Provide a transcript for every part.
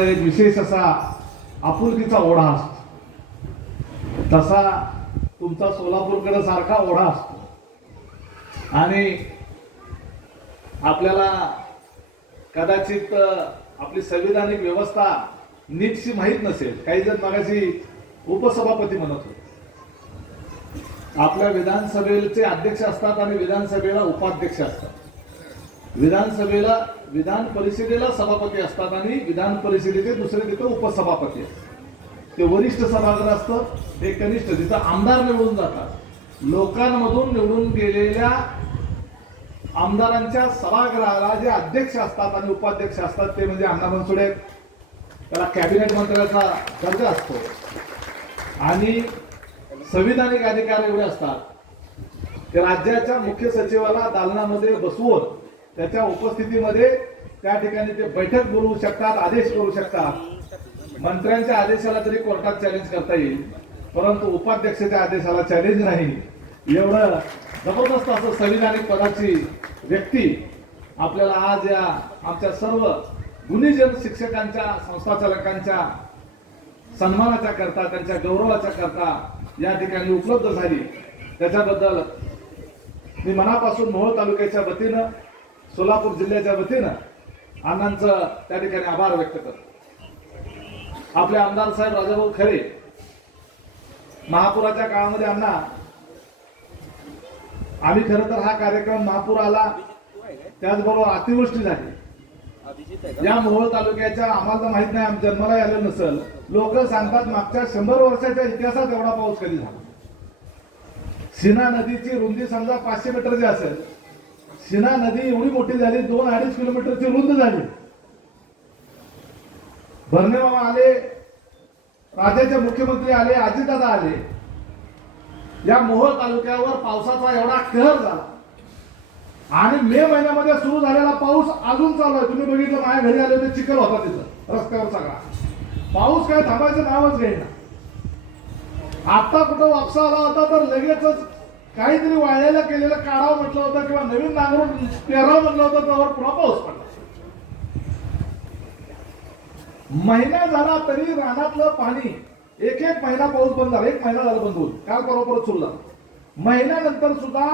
एक विशेष असा आपुलकीचा ओढा असतो. तसा तुमचा सोलापूरकडे सारखा ओढा असतो. आणि आपल्याला कदाचित आपली संविधानिक व्यवस्था नीटशी माहीत नसेल. काही जण मागाशी उपसभापती म्हणत होते. आपल्या विधानसभेचे अध्यक्ष असतात आणि विधानसभेला उपाध्यक्ष असतात. विधानसभेला विधान परिषदेला सभापती असतात आणि विधान परिषदेचे दुसरे तिथं उपसभापती असतात ते वरिष्ठ सभागृह असतं ते कनिष्ठ तिथं आमदार निवडून जातात. लोकांमधून निवडून गेलेल्या आमदारांच्या सभागृहाला जे अध्यक्ष असतात आणि उपाध्यक्ष असतात ते म्हणजे अण्णा बनसोडे त्याला कॅबिनेट मंत्र्याचा दर्जा असतो. आणि संविधानिक अधिकार एवढे असतात. ते राज्याच्या मुख्य सचिवाला दालनामध्ये बसवून त्याच्या उपस्थितीमध्ये त्या ठिकाणी ते बैठक बोलवू शकतात आदेश करू शकतात. मंत्र्यांच्या आदेशाला तरी कोर्टात चॅलेंज करता येईल. परंतु उपाध्यक्षाच्या आदेशाला चॅलेंज नाही. एवढं जबरदस्त असं संविधानिक पदाची व्यक्ती आपल्याला आज या आमच्या सर्व गुणीजन शिक्षकांच्या संस्थाचालकांच्या सन्मानाच्या करता त्यांच्या गौरवाच्या करता या ठिकाणी उपलब्ध झाली. त्याच्याबद्दल मी मनापासून मोहोळ तालुक्याच्या वतीनं सोलापूर जिल्ह्याच्या वतीनं अण्णांचं त्या ठिकाणी आभार व्यक्त करतो. आपले आमदार साहेब राजाभाऊ खरे महापुराच्या काळामध्ये अण्णा आम्ही खरं तर हा कार्यक्रम महापूर आला त्याचबरोबर अतिवृष्टी झाली. या मोहोळ तालुक्याच्या आम्हाला माहीत नाही आम्ही जन्माला आलं नसल. लोक सांगतात मागच्या शंभर वर्षाच्या इतिहासात एवढा पाऊस कधी झाला? सीना नदीची रुंदी समजा पाचशे मीटरची असेल शिना नदी एवढी मोठी झाली दोन अडीच किलोमीटरची रुंद झाली. भरणे मामा आले राज्याचे मुख्यमंत्री आले अजितदादा आले. या मोहोळ तालुक्यावर पावसाचा एवढा कहर झाला. आणि मे महिन्यामध्ये सुरू झालेला पाऊस अजून चालू आहे. तुम्ही बघितलं माझ्या घरी आले होते चिखल होता तिथं रस्त्यावर सगळा. पाऊस काय थांबायचं नावच घेईना. आता कुठं वापसा आला होता तर लगेचच काहीतरी वाळलेलं केलेलं काढावं म्हटलं होतं किंवा नवीन नांगरून पेरावं म्हटलं होतं त्यावर पुन्हा पाऊस पडला. महिना झाला तरी रानातलं पाणी एक एक महिना पाऊस बंद झाला एक महिना झाला बंद होईल काल परवा परत सुरू झाला महिन्यानंतर सुद्धा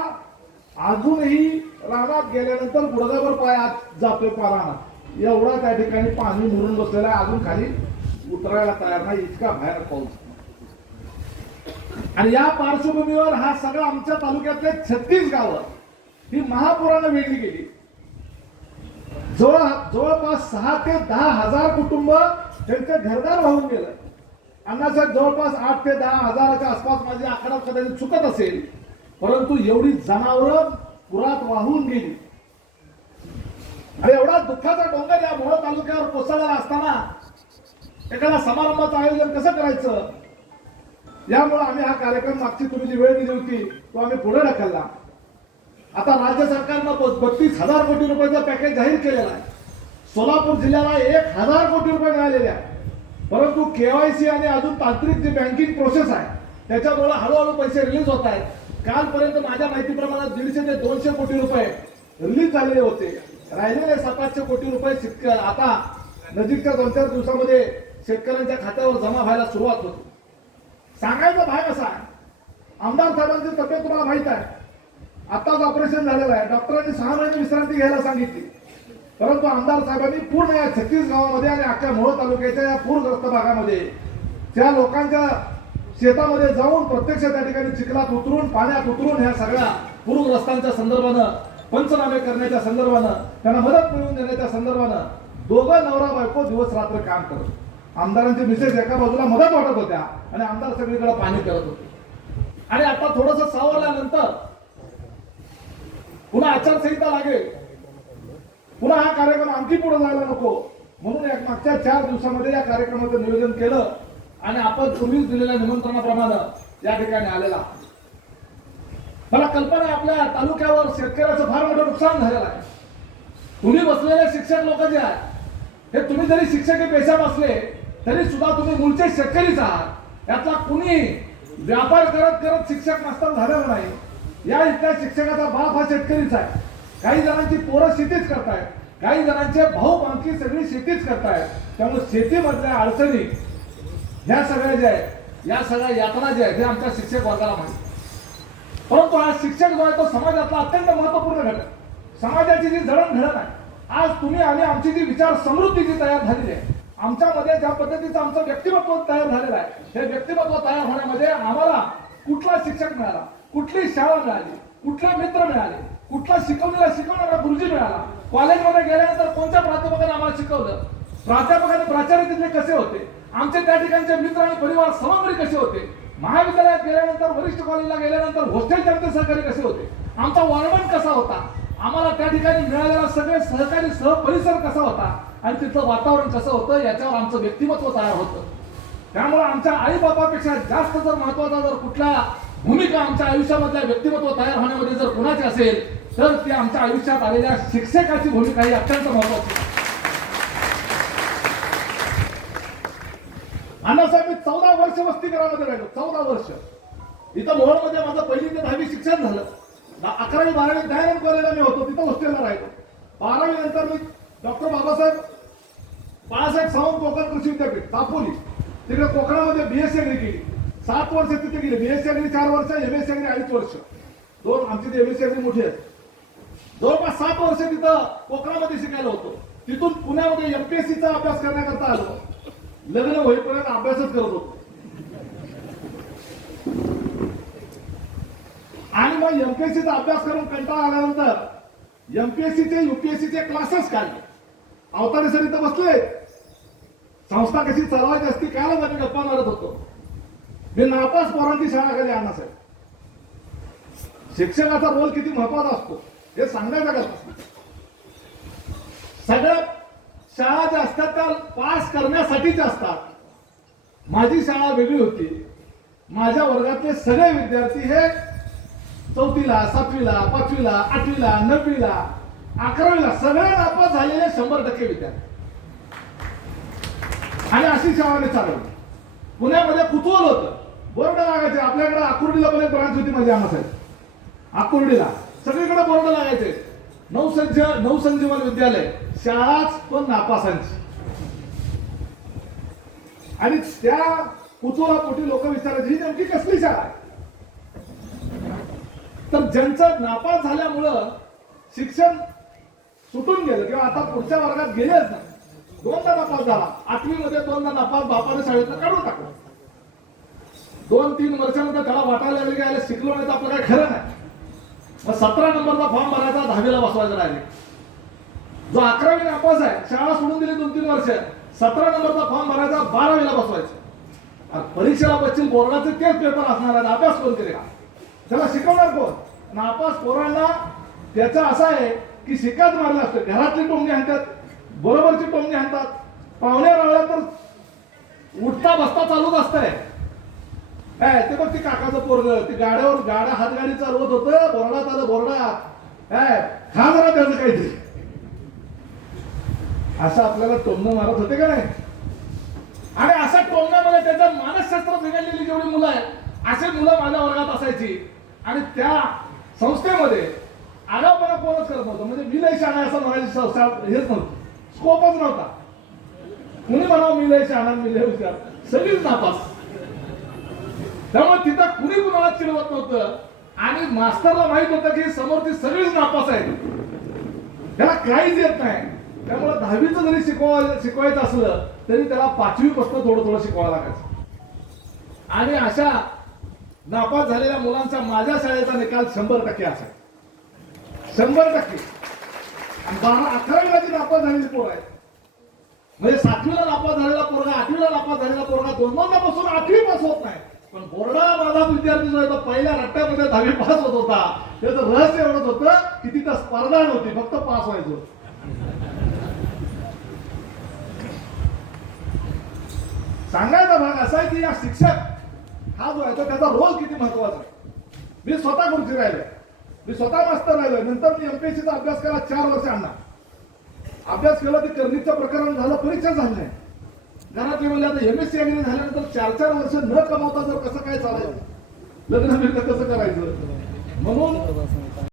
अजूनही रानात गेल्यानंतर गुडघाभर पाय आत जातोय पाराना एवढा त्या ठिकाणी पाणी मुरून बसलेला आहे. अजून खाली उतरायला तयार नाही इतका बाहेर पाऊस. आणि या पार्श्वभूमीवर हा सगळा आमच्या तालुक्यातले छत्तीस गावं ही महापुरानं वेढली गेली. जवळ जवळपास सहा ते दहा हजार कुटुंब त्यांचे घरदार वाहून गेलं. अण्णासाहेब जवळपास आठ ते दहा हजाराच्या आसपास माझी आकडा कदाचित चुकत असेल परंतु एवढी जनावरं पुरात वाहून गेली. आणि एवढा दुःखाचा डोंगर या मोहोळ तालुक्यावर कोसळलेला असताना एखादा समारंभाचं आयोजन कसं करायचं? यामुळे आम्ही हा कार्यक्रम मागची तुम्ही जी वेळ दिली होती तो आम्ही पुढे ढकलला. आता राज्य सरकारनं बत्तीस हजार कोटी रुपयाचा पॅकेज जाहीर केलेला आहे. सोलापूर जिल्ह्याला एक हजार कोटी रुपये मिळालेले आहे परंतु केवायसी आणि अजून तांत्रिक जी बँकिंग प्रोसेस आहे त्याच्यामुळे हळूहळू पैसे रिलीज होत आहेत. कालपर्यंत माझ्या माहितीप्रमाणे दीडशे ते दोनशे कोटी रुपये रिलीज झालेले होते. राहिलेले सात आठशे कोटी रुपये शेतक आता नजीकच्या दोन चार दिवसामध्ये शेतकऱ्यांच्या खात्यावर जमा व्हायला सुरुवात होती. सांगायचा भाग असा. आमदार साहेबांची तब्येत तुम्हाला माहीत आहे. आताच ऑपरेशन झालेलं आहे. डॉक्टरांनी सहा महिने विश्रांती घ्यायला सांगितली. परंतु आमदार साहेबांनी पूर्ण या छत्तीस गावामध्ये आणि अख्ख्या मोहोळ तालुक्याच्या या पूरग्रस्त भागामध्ये त्या लोकांच्या शेतामध्ये जाऊन प्रत्यक्ष त्या ठिकाणी चिखलात उतरून पाण्यात उतरून ह्या सगळ्या पूरग्रस्तांच्या संदर्भानं पंचनामे करण्याच्या संदर्भानं त्यांना मदत मिळवून देण्याच्या संदर्भानं दोघं नवरा बायको दिवस रात्र काम करत आमदारांचे मिसेस एका बाजूला मदत वाटत होत्या आणि आमदार सगळीकडे पाणी करत होते. आणि आता थोडस सावरल्यानंतर पुन्हा आचारसंहिता लागेल. पुन्हा हा कार्यक्रम आणखी पुढे जायला नको. म्हणून एक मागच्या चार दिवसामध्ये या कार्यक्रमाचं नियोजन केलं आणि आपण पूर्वीच दिलेल्या निमंत्रणाप्रमाणे या ठिकाणी आलेला मला कल्पना आहे आपल्या तालुक्यावर शेतकऱ्याचं फार मोठं नुकसान झालेलं आहे. तुम्ही बसलेले शिक्षक लोक जे आहेत हे तुम्ही जरी शिक्षकी पेशात असले तरी सुद्धा तुम्ही मूळचे शेतकरीच आहात. यातला कुणी व्यापार करत करत शिक्षक मास्तर झालेला नाही. या इथल्या शिक्षकाचा बाप हा शेतकरीच आहे. काही जणांची पोरं शेतीच करतायत. काही जणांचे भाऊ बांकी सगळी शेतीच करतायत. त्यामुळे शेतीमधल्या अडचणी ह्या सगळ्या ज्या आहेत या सगळ्या यातना ज्या आहेत हे आमच्या शिक्षक वर्गाला माहिती परंतु आज शिक्षक जो आहे तो समाजातला अत्यंत महत्त्वपूर्ण घटक. समाजाची जी जडणघडण आहे आज तुम्ही आणि आमची जी विचार समृद्धी जी तयार झालेली आहे आमच्यामध्ये ज्या पद्धतीचं आमचं व्यक्तिमत्व तयार झालेलं आहे हे व्यक्तिमत्व तयार होण्यामध्ये आम्हाला कुठला शिक्षक मिळाला कुठली शाळा मिळाली कुठले मित्र मिळाले कुठला शिकवलेला शिकवणारा गुरुजी मिळाला कॉलेजमध्ये गेल्यानंतर कोणत्या प्राध्यापकाने आम्हाला शिकवलं? प्राध्यापकाने प्राचार्य तिथले कसे होते? आमचे त्या ठिकाणचे मित्र आणि परिवार समग्री कसे होते? महाविद्यालयात गेल्यानंतर वरिष्ठ कॉलेजला गेल्यानंतर हॉस्टेलचे आमचे सहकारी कसे होते? आमचा वॉर्मन कसा होता? आम्हाला त्या ठिकाणी मिळालेला सगळे सहकारी सहपरिसर कसा होता आणि तिथलं वातावरण कसं होतं याच्यावर आमचं व्यक्तिमत्व तयार होतं. त्यामुळे आमच्या आईबापापेक्षा जास्त जर महत्त्वाचा जर कुठला भूमिका आमच्या आयुष्यामधल्या व्यक्तिमत्व तयार होण्यामध्ये जर कुणाची असेल तर ती आमच्या आयुष्यात आलेल्या शिक्षकाची भूमिका ही अत्यंत महत्वाची अण्णासाहेब मी चौदा वर्ष वसतिगृहामध्ये राहिलो चौदा वर्ष. इथं मोहोळमध्ये माझं पहिली ते दहावी शिक्षण झालं. अकरावी बारावी दयानंद कॉलेजला मी होतो. तिथं हॉस्टेलला राहिलो बारावी नंतर मी डॉक्टर बाबासाहेब बाळासाहेब सावंत कोकण कृषी विद्यापीठ दापोली. तिकडे कोकणामध्ये बीएससी अग्री केली. सात वर्ष तिथे गेली. बीएससी अग्री चार वर्ष एमएससी अग्री अडीच वर्ष. दोन आमची एमएससी अग्री मोठी आहे जवळपास सात वर्ष तिथं कोकणामध्ये शिकायला होतो. तिथून पुण्यामध्ये एमपीएससीचा अभ्यास करण्याकरता आलो. लग्न होईपर्यंत अभ्यासच करत होतो. आणि मग एमपीएससीचा अभ्यास करून कंटाळा आल्यानंतर एमपीएससीचे युपीएससीचे क्लासेस काढले. अवतारे सर इथं बसले. संस्था कशी चालवायची असती कायला आम्ही गप्पा मारत होतो? मी नापास पोरांची शाळा खाली आणण्यासाठी शिक्षकाचा रोल किती महत्त्वाचा असतो हे सांगायचा का? सगळ्या शाळा ज्या असतात त्या पास करण्यासाठीच असतात. माझी शाळा वेगळी होती. माझ्या वर्गातले सगळे विद्यार्थी हे चौथीला सातवीला पाचवीला आठवीला नववीला अकरावीला सगळ्या नापास झालेले शंभर टक्के विद्यार्थी. आणि अशी शाळाने चालवली. पुण्यामध्ये कुतूहल होतं. बोर्ड लागायचे. आपल्याकडे आकुर्डीला पण एक ब्रांच होती माझी आम्हाला आकुर्डीला. सगळीकडे बोर्ड लागायचे. नवसंज नवसंजीवन विद्यालय. शाळाच पण नापासांची. आणि त्या कुतूहलापोटी लोक विचारायची ही नेमकी कसली शाळा आहे? तर ज्यांचं नापास झाल्यामुळं शिक्षण सुटून गेलं किंवा आता पुढच्या वर्गात गेलेच नाही. दोनदा नापास झाला. आठवीमध्ये दोनदा नापास बापाने शाळेतनं काढून टाकलं. दोन तीन वर्षानंतर त्याला वाटायला लागले की याला शिकलो नाही तर आपलं काय खरं नाही. मग सतरा नंबरचा फॉर्म भरायचा दहावीला बसवायचा डायरेक्ट जो अकरावी नापास आहे शाळा सोडून दिली दोन तीन वर्ष. सतरा नंबरचा फॉर्म भरायचा बारावीला बसवायचा. परीक्षेला बसतील बोर्डाचे तेच पेपर असणार आहे अभ्यास कोण करेल त्याला शिकवणार कोण? नापास पोरांना त्याचा असा आहे की शिकाच मारला असतो. घरातली टोमणी आणतात बरोबरची टोमणी आणतात. पाहुण्या रावल्या तर उठता बसता चालूच असतंय. काय ते बघ ते काकाचं पोरग ते गाड्यावर गाड्या हातगाडी चालवत होतं बोरडा आलं बोरडा काय खा जरा त्याचं काहीतरी. असं आपल्याला टोमणं मारत होते का नाही? आणि असं टोमण्यामध्ये त्याचं मानसशास्त्र बिघडलेली जेवढी मुलं आहेत असे मुलं माझ्या वर्गात असायची. आणि त्या संस्थेमध्ये आगावपणा कोणच करत नव्हतं. म्हणजे मी लय असं म्हणायची संस्था हेच नव्हतं. स्कोपच नव्हता. कुणी म्हणावं मी लय शहाणा मी लय हुशार सगळीच नापास. त्यामुळे तिथं कुणी कुणाला चिडवत नव्हतं. आणि मास्तरला माहीत होतं की समोर ती सगळीच नापास आहे त्याला काहीच येत नाही. त्यामुळे दहावीचं जरी शिकवाय शिकवायचं असलं तरी त्याला पाचवी पासून थोडं थोडं शिकवायला लागायचं. आणि अशा नापास झालेल्या मुलांचा माझ्या शाळेचा निकाल शंभर टक्के असा शंभर टक्के. बारा अकरावीला जी नापास झालेली पोरं आहे म्हणजे सातवीला नापास झालेला पोरगा आठवीला नापास झालेला पोरगा दोन पासून आठवी पास होत नाही. पण बोर्डा माझा विद्यार्थी जो आहे तो पहिल्या रट्ट्यामध्ये दहावी पास होत होता. त्याचं रहस्य एवढंच होतं की तिथं स्पर्धा नव्हती फक्त पास व्हायचं सांगायचा भाग असा आहे की या शिक्षक हा जो आहे तो त्याचा रोल किती महत्त्वाचा आहे? मी स्वतः खुर्ची राहिलोय. मी स्वतः मास्तर राहिलोय. नंतर मी एमपीएससीचा अभ्यास केला चार वर्ष आणला. अभ्यास केला ते करणीचं प्रकरण झालं परीक्षा झाली नाही. घरातले म्हणजे आता एमएससी आणि झाल्यानंतर चार चार वर्ष न कमावता जर कसं काय चालायचं? लग्न बिग्न कसं करायचं? म्हणून